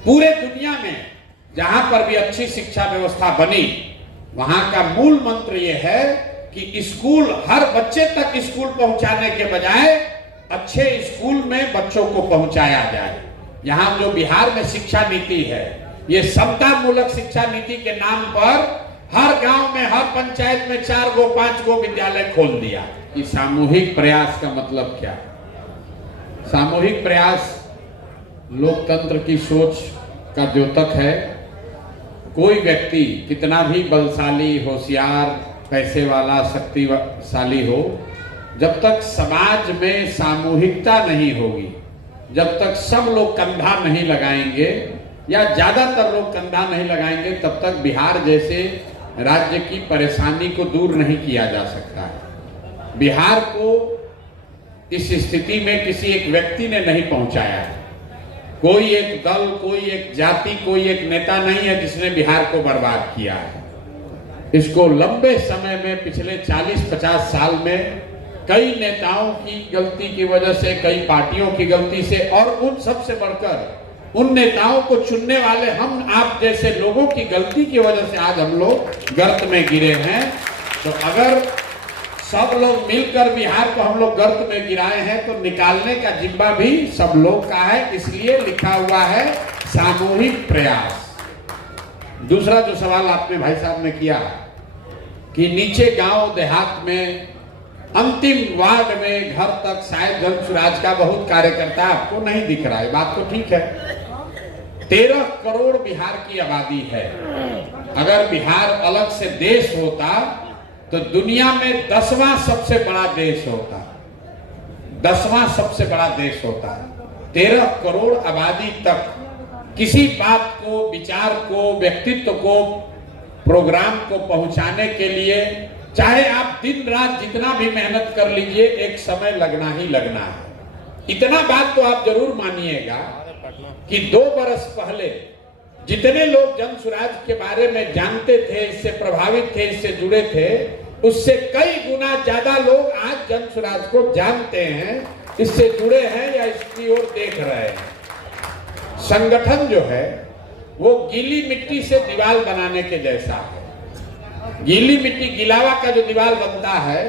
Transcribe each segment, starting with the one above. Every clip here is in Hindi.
पूरे दुनिया में जहां पर भी अच्छी शिक्षा व्यवस्था बनी, वहां का मूल मंत्र यह है कि स्कूल, हर बच्चे तक स्कूल पहुंचाने के बजाय अच्छे स्कूल में बच्चों को पहुंचाया जाए। यहाँ जो बिहार में शिक्षा नीति है, ये समता मूलक शिक्षा नीति के नाम पर हर गांव में, हर पंचायत में 4 गो 5 गो विद्यालय खोल दिया। कि सामूहिक प्रयास का मतलब क्या? सामूहिक प्रयास लोकतंत्र की सोच का द्योतक है। कोई व्यक्ति कितना भी बलशाली, होशियार, पैसे वाला, शक्तिशाली हो, जब तक समाज में सामूहिकता नहीं होगी, जब तक सब लोग कंधा नहीं लगाएंगे या ज्यादातर लोग कंधा नहीं लगाएंगे, तब तक बिहार जैसे राज्य की परेशानी को दूर नहीं किया जा सकता है। बिहार को इस स्थिति में किसी एक व्यक्ति ने नहीं पहुंचाया है। कोई एक दल, कोई एक जाति, कोई एक नेता नहीं है जिसने बिहार को बर्बाद किया है। इसको लंबे समय में, पिछले 40-50 साल में कई नेताओं की गलती की वजह से, कई पार्टियों की गलती से, और उन सबसे बढ़कर उन नेताओं को चुनने वाले हम आप जैसे लोगों की गलती की वजह से आज हम लोग गर्त में गिरे हैं। तो अगर सब लोग मिलकर बिहार को हम लोग गर्त में गिराए हैं, तो निकालने का जिम्मा भी सब लोग का है। इसलिए लिखा हुआ है सामूहिक प्रयास। दूसरा जो सवाल आपने भाई साहब ने किया कि नीचे गांव देहात में, अंतिम वार्ड में, घर तक शायद जनसुराज का बहुत कार्यकर्ता आपको नहीं दिख रहा है। बात तो ठीक है, 13 करोड़ बिहार की आबादी है। अगर बिहार अलग से देश होता तो दुनिया में 10वां सबसे बड़ा देश होता, 10वां सबसे बड़ा देश होता। 13 करोड़ आबादी तक किसी बात को, विचार को, व्यक्तित्व को, प्रोग्राम को पहुंचाने के लिए चाहे आप दिन रात जितना भी मेहनत कर लीजिए, एक समय लगना ही लगना है। इतना बात तो आप जरूर मानिएगा कि 2 बरस पहले जितने लोग जनसुराज के बारे में जानते थे, इससे प्रभावित थे, इससे जुड़े थे, उससे कई गुना ज्यादा लोग आज जनसुराज को जानते हैं, इससे जुड़े हैं या इसकी ओर देख रहे हैं। संगठन जो है वो गीली मिट्टी से दीवार बनाने के जैसा है। गीली मिट्टी, गिलावा का जो दीवार बनता है,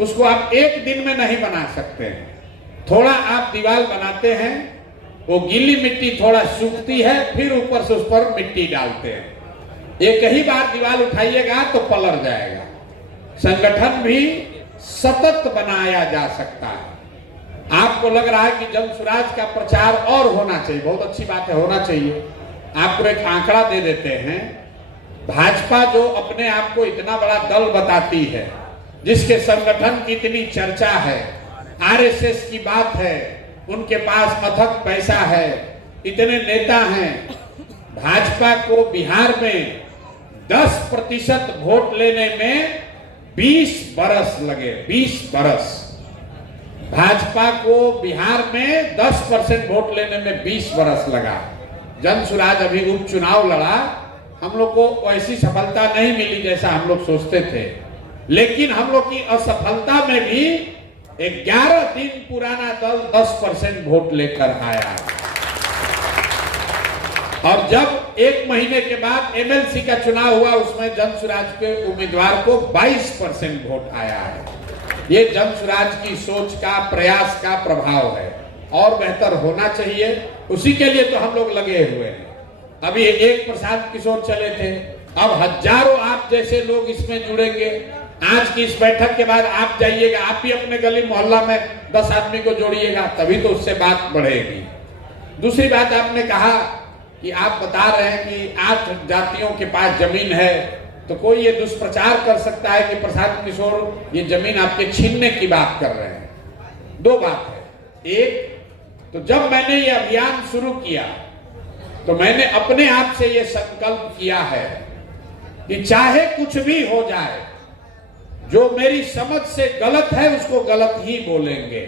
उसको आप एक दिन में नहीं बना सकते हैं। थोड़ा आप दीवार बनाते हैं, वो गीली मिट्टी थोड़ा सूखती है, फिर ऊपर से उस पर मिट्टी डालते हैं। एक ही बार दीवार उठाइएगा तो पलट जाएगा। संगठन भी सतत बनाया जा सकता है। आपको लग रहा है कि जनसुराज का प्रचार और होना चाहिए, बहुत अच्छी बात है, होना चाहिए। आपको एक आंकड़ा दे देते हैं। भाजपा जो अपने आप को इतना बड़ा दल बताती है, जिसके संगठन की इतनी चर्चा है, आरएसएस की बात है, उनके पास अथक पैसा है, इतने नेता हैं, भाजपा को बिहार में 10% वोट लेने में 20 बरस लगे। 20 बरस भाजपा को बिहार में 10% वोट लेने में 20 बरस लगा। जनसुराज अभी उपचुनाव लड़ा, हम लोग को ऐसी सफलता नहीं मिली जैसा हम लोग सोचते थे, लेकिन हम लोग की असफलता में भी 11 दिन पुराना दल 10% वोट लेकर आया। और जब 1 महीने के बाद एमएलसी का चुनाव हुआ, उसमें जनसुराज के उम्मीदवार को 22% वोट आया है। ये जनसुराज की सोच का, प्रयास का प्रभाव है। और बेहतर होना चाहिए, उसी के लिए तो हम लोग लगे हुए हैं। अभी एक प्रसाद किशोर चले थे, अब हजारों आप जैसे लोग इसमें जुड़ेंगे। आज की इस बैठक के बाद आप जाइएगा, आप भी अपने गली मोहल्ला में 10 आदमी को जोड़िएगा, तभी तो उससे बात बढ़ेगी। दूसरी बात, आपने कहा कि आप बता रहे हैं कि 8 जातियों के पास जमीन है, तो कोई ये दुष्प्रचार कर सकता है कि प्रसाद किशोर ये जमीन आपके छीनने की बात कर रहे हैं। 2 बात है। एक तो जब मैंने ये अभियान शुरू किया तो मैंने अपने आप से ये संकल्प किया है कि चाहे कुछ भी हो जाए, जो मेरी समझ से गलत है उसको गलत ही बोलेंगे।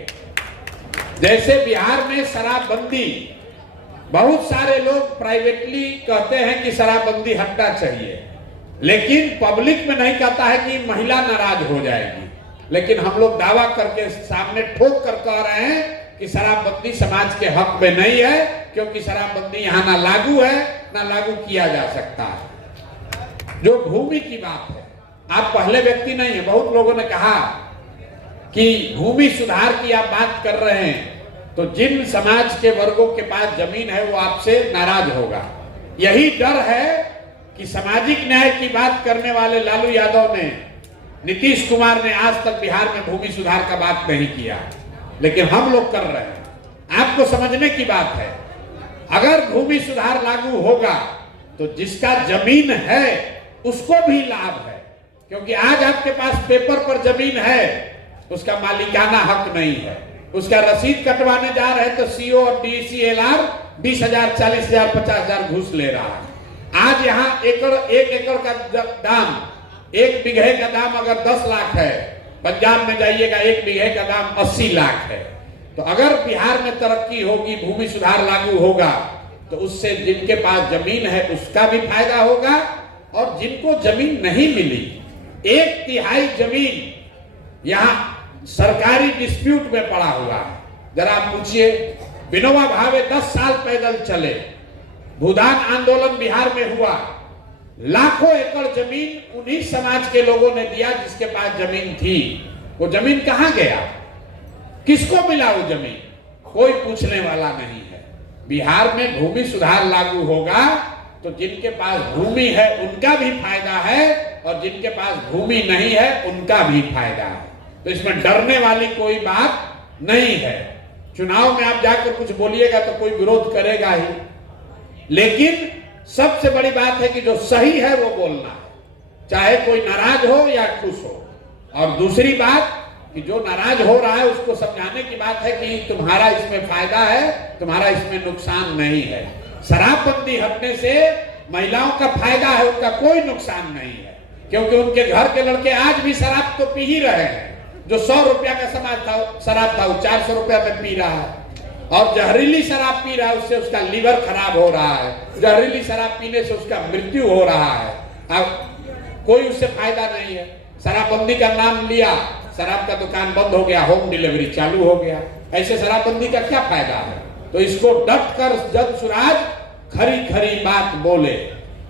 जैसे बिहार में शराबबंदी, बहुत सारे लोग प्राइवेटली कहते हैं कि शराबबंदी हटना चाहिए, लेकिन पब्लिक में नहीं कहता है कि महिला नाराज हो जाएगी। लेकिन हम लोग दावा करके सामने ठोक कर कह रहे हैं कि शराबबंदी समाज के हक में नहीं है, क्योंकि शराबबंदी यहाँ ना लागू है ना लागू किया जा सकता है। जो भूमि की बात है, आप पहले व्यक्ति नहीं है। बहुत लोगों ने कहा कि भूमि सुधार की आप बात कर रहे हैं तो जिन समाज के वर्गों के पास जमीन है वो आपसे नाराज होगा। यही डर है कि सामाजिक न्याय की बात करने वाले लालू यादव ने, नीतीश कुमार ने आज तक बिहार में भूमि सुधार का बात नहीं किया, लेकिन हम लोग कर रहे हैं। आपको समझने की बात है, अगर भूमि सुधार लागू होगा तो जिसका जमीन है उसको भी लाभ है, क्योंकि आज आपके पास पेपर पर जमीन है, उसका मालिकाना हक नहीं है। उसका रसीद कटवाने जा रहे हैं तो सीओ और डीसीएलआर 20,000, 40,000, 50,000 घूस ले रहा है। आज यहाँ एक एकड़ का दाम, 1 बीघे का दाम अगर 10 लाख है, पंजाब में जाइएगा 1 बीघे का दाम 80 लाख है। तो अगर बिहार में तरक्की होगी, भूमि सुधार लागू होगा, तो उससे जिनके पास जमीन है उसका भी फायदा होगा, और जिनको जमीन नहीं मिली, 1/3 जमीन यहाँ सरकारी डिस्प्यूट में पड़ा हुआ है। जरा आप पूछिए, विनोबा भावे 10 साल पैदल चले, भूदान आंदोलन बिहार में हुआ, लाखों एकड़ जमीन उन्हीं समाज के लोगों ने दिया जिसके पास जमीन थी। वो जमीन कहां गया, किसको मिला वो जमीन, कोई पूछने वाला नहीं है। बिहार में भूमि सुधार लागू होगा तो जिनके पास भूमि है उनका भी फायदा है, और जिनके पास भूमि नहीं है उनका भी फायदा है। तो इसमें डरने वाली कोई बात नहीं है। चुनाव में आप जाकर कुछ बोलिएगा तो कोई विरोध करेगा ही, लेकिन सबसे बड़ी बात है कि जो सही है वो बोलना है, चाहे कोई नाराज हो या खुश हो। और दूसरी बात कि जो नाराज हो रहा है उसको समझाने की बात है कि तुम्हारा इसमें फायदा है, तुम्हारा इसमें नुकसान नहीं है। शराबबंदी हटने से महिलाओं का फायदा है, उनका कोई नुकसान नहीं है, क्योंकि उनके घर के लड़के आज भी शराब तो पी ही रहे हैं। जो 100 रुपया का शराब था वो 400 रुपया में पी रहा है, और जहरीली शराब पी रहा है, उससे उसका लीवर खराब हो रहा है, जहरीली शराब पीने से उसका मृत्यु हो रहा है। अब कोई उससे फायदा नहीं है। शराबबंदी का नाम लिया, शराब का दुकान बंद हो गया, होम डिलीवरी चालू हो गया। ऐसे शराबबंदी का क्या फायदा है? तो इसको डट कर जनसुराज खरी खरी बात बोले।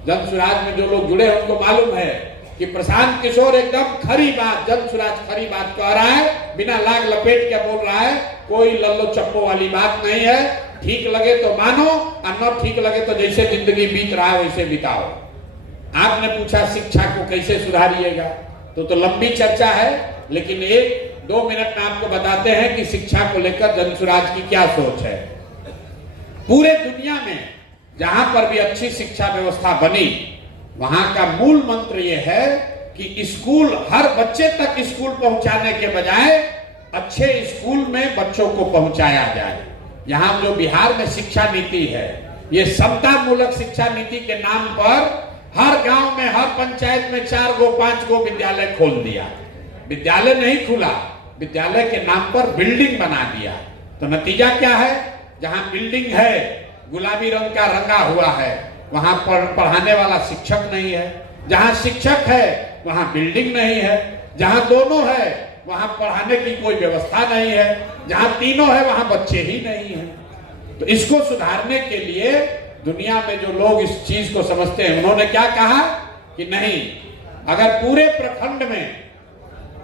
जनसुराज में जो लोग जुड़े हैं उनको मालूम है कि प्रशांत किशोर एकदम खरी बात, जनसुराज खरी बात कह रहा है, बिना लाग लपेट के बोल रहा है। कोई लल्लो चप्पो वाली बात नहीं है। ठीक लगे तो मानो, और न ठीक लगे तो जैसे जिंदगी बीत रहा है वैसे बिताओ। आपने पूछा शिक्षा को कैसे सुधारिएगा, तो लंबी चर्चा है, लेकिन 1-2 मिनट में आपको बताते हैं कि शिक्षा को लेकर जनसुराज की क्या सोच है। पूरे दुनिया में जहां पर भी अच्छी शिक्षा व्यवस्था बनी, वहां का मूल मंत्र यह है कि स्कूल, हर बच्चे तक स्कूल पहुंचाने के बजाय अच्छे स्कूल में बच्चों को पहुंचाया जाए। यहाँ जो बिहार में शिक्षा नीति है, ये समता मूलक शिक्षा नीति के नाम पर हर गांव में, हर पंचायत में 4 गो 5 गो विद्यालय खोल दिया। विद्यालय नहीं खुला, विद्यालय के नाम पर बिल्डिंग बना दिया। तो नतीजा क्या है? जहां बिल्डिंग है, गुलाबी रंग का रंगा हुआ है, वहां पढ़ाने वाला शिक्षक नहीं है। जहां शिक्षक है वहां बिल्डिंग नहीं है। जहां दोनों है वहां पढ़ाने की कोई व्यवस्था नहीं है। जहां तीनों है वहां बच्चे ही नहीं है। तो इसको सुधारने के लिए दुनिया में जो लोग इस चीज को समझते हैं, उन्होंने क्या कहा कि नहीं, अगर पूरे प्रखंड में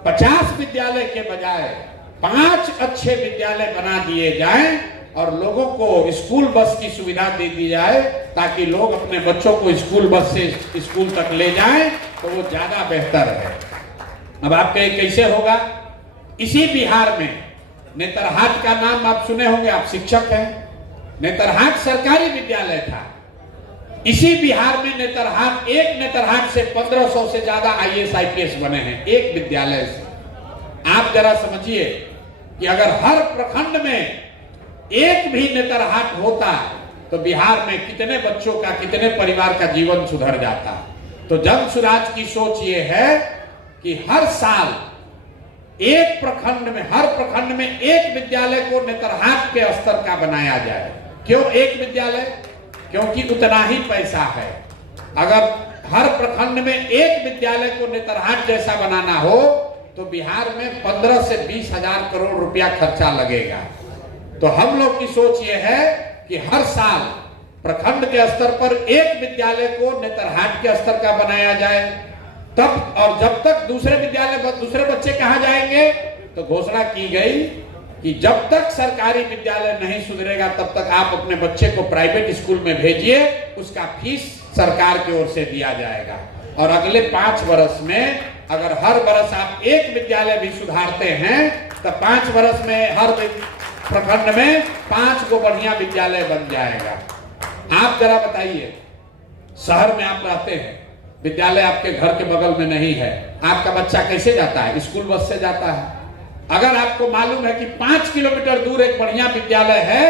50 विद्यालय के बजाय 5 अच्छे विद्यालय बना दिए जाएं और लोगों को स्कूल बस की सुविधा दे दी जाए ताकि लोग अपने बच्चों को स्कूल बस से स्कूल तक ले जाएं, तो वो ज्यादा बेहतर है। अब आप कहें कैसे होगा? इसी बिहार में नेतरहाट का नाम आप सुने होंगे, आप शिक्षक हैं। नेतरहाट सरकारी विद्यालय था। इसी बिहार में नेतरहाट, एक नेतरहाट से 1500 से ज्यादा IAS IPS बने हैं, एक विद्यालय से। आप जरा समझिए कि अगर हर प्रखंड में एक भी नेतरहाट होता तो बिहार में कितने बच्चों का, कितने परिवार का जीवन सुधर जाता। तो जनसुराज की सोच ये है कि हर साल एक प्रखंड में, हर प्रखंड में एक विद्यालय को नेतरहाट के स्तर का बनाया जाए। क्यों एक विद्यालय? क्योंकि उतना ही पैसा है। अगर हर प्रखंड में एक विद्यालय को नेतरहाट जैसा बनाना हो तो बिहार में 15 से 20 हजार करोड़ रुपया खर्चा लगेगा। तो हम लोग की सोच ये है कि हर साल प्रखंड के स्तर पर एक विद्यालय को नेतरहाट के स्तर का बनाया जाए। तब और जब तक दूसरे बच्चे कहाँ जाएंगे, तो घोषणा की गई कि जब तक सरकारी विद्यालय नहीं सुधरेगा तब तक आप अपने बच्चे को प्राइवेट स्कूल में भेजिए, उसका फीस सरकार की ओर से दिया जाएगा। और अगले 5 वर्ष में अगर हर वर्ष आप एक विद्यालय भी सुधारते हैं तो 5 वर्ष में हर प्रखंड में 5 को बढ़िया विद्यालय बन जाएगा। आप जरा बताइए, शहर में आप रहते हैं, विद्यालय आपके घर के बगल में नहीं है, आपका बच्चा कैसे जाता है? स्कूल बस से जाता है। अगर आपको मालूम है कि 5 किलोमीटर दूर एक बढ़िया विद्यालय है,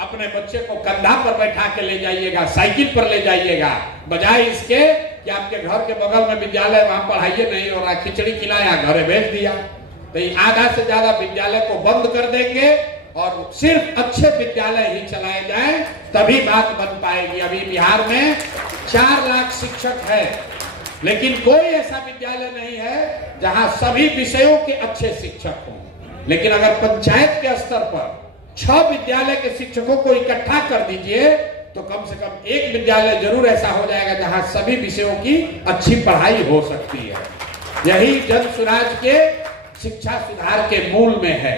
अपने बच्चे को कंधा पर बैठा के ले जाइएगा, साइकिल पर ले जाइएगा, बजाय इसके कि आपके घर के बगल में विद्यालय, वहां पढ़ाई नहीं हो रहा, खिचड़ी खिलाया, घरे भेज दिया। तो आधा से ज्यादा विद्यालय को बंद कर देंगे और सिर्फ अच्छे विद्यालय ही चलाए जाएं, तभी बात बन पाएगी। अभी बिहार में 4 लाख शिक्षक है, लेकिन कोई ऐसा विद्यालय नहीं है जहां सभी विषयों के अच्छे शिक्षक हों। लेकिन अगर पंचायत के स्तर पर 6 विद्यालय के शिक्षकों को इकट्ठा कर दीजिए तो कम से कम एक विद्यालय जरूर ऐसा हो जाएगा जहां सभी विषयों की अच्छी पढ़ाई हो सकती है। यही जन स्वराज के शिक्षा सुधार के मूल में है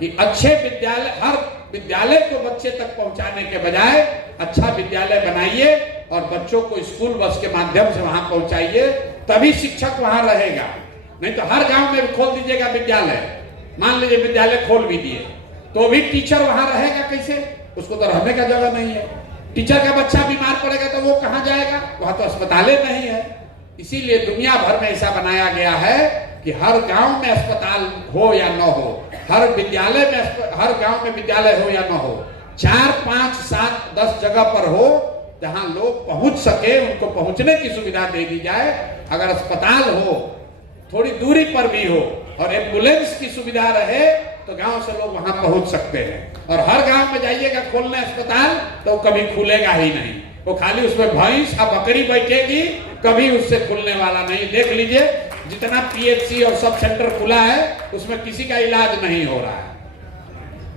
कि अच्छे विद्यालय, हर विद्यालय को बच्चे तक पहुंचाने के बजाय अच्छा विद्यालय बनाइए और बच्चों को स्कूल बस के माध्यम से वहां पहुंचाइए, तभी शिक्षक वहां रहेगा। नहीं तो हर गांव में खोल दीजिएगा विद्यालय, मान लीजिए विद्यालय खोल भी दिए, तो भी टीचर वहां रहेगा कैसे? उसको तो रहने का जगह नहीं है। टीचर का बच्चा बीमार पड़ेगा तो वो कहां जाएगा? वहां तो अस्पताल नहीं है। इसीलिए दुनिया भर में ऐसा बनाया गया है कि हर गांव में अस्पताल हो या न हो, हर विद्यालय में, हर गांव में विद्यालय हो या न हो, 4, 5, 7, 10 जगह पर हो जहां लोग पहुंच सके, उनको पहुंचने की सुविधा दे दी जाए। अगर अस्पताल हो, थोड़ी दूरी पर भी हो और एम्बुलेंस की सुविधा रहे तो गांव से लोग वहां पहुंच सकते हैं। और हर गांव में जाइएगा खोलने अस्पताल तो कभी खुलेगा ही नहीं, वो खाली उसमें भैंस और बकरी बैठेगी, कभी उससे खुलने वाला नहीं। देख लीजिए जितना पीएचसी और सब सेंटर खुला है उसमें किसी का इलाज नहीं हो रहा है।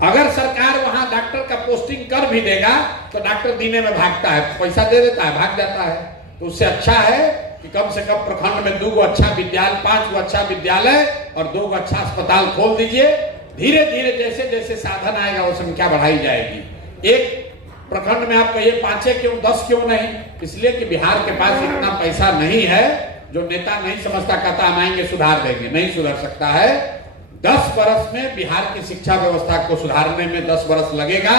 अगर सरकार वहां डॉक्टर का पोस्टिंग कर भी देगा तो डॉक्टर दीने में भागता है, पैसा दे देता है, भाग जाता है। तो उससे अच्छा है कि कम से कम प्रखंड में 2 अच्छा विद्यालय, 5 अच्छा विद्यालय और 2 अच्छा अस्पताल खोल दीजिए। धीरे धीरे जैसे जैसे साधन आएगा वो संख्या बढ़ाई जाएगी। एक प्रखंड में आप कहिए 5 क्यों, 10 क्यों नहीं? इसलिए कि बिहार के पास इतना पैसा नहीं है। जो नेता नहीं समझता कहता हम आएंगे सुधार देंगे, नहीं सुधर सकता है। 10 वर्ष में बिहार की शिक्षा व्यवस्था को सुधारने में 10 वर्ष लगेगा।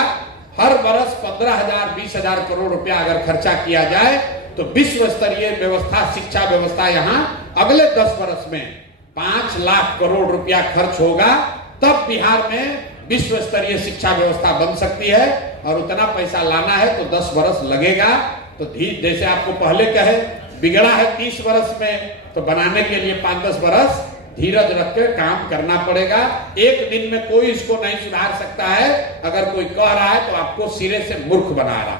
हर वर्ष 15,000, 20,000 करोड़ रुपया अगर खर्चा किया जाए तो विश्व स्तरीय व्यवस्था, शिक्षा व्यवस्था यहाँ अगले 10 वर्ष में 5 लाख करोड़ रुपया खर्च होगा, तब बिहार में विश्व स्तरीय शिक्षा व्यवस्था बन सकती है। और उतना पैसा लाना है तो 10 वर्ष लगेगा। तो जैसे आपको पहले कहे बिगड़ा है 30 वर्ष में, तो बनाने के लिए 5-10 वर्ष धीरज रख कर काम करना पड़ेगा। एक दिन में कोई इसको नहीं सुधार सकता है। अगर कोई कह रहा है तो आपको सिरे से मूर्ख बना रहा है।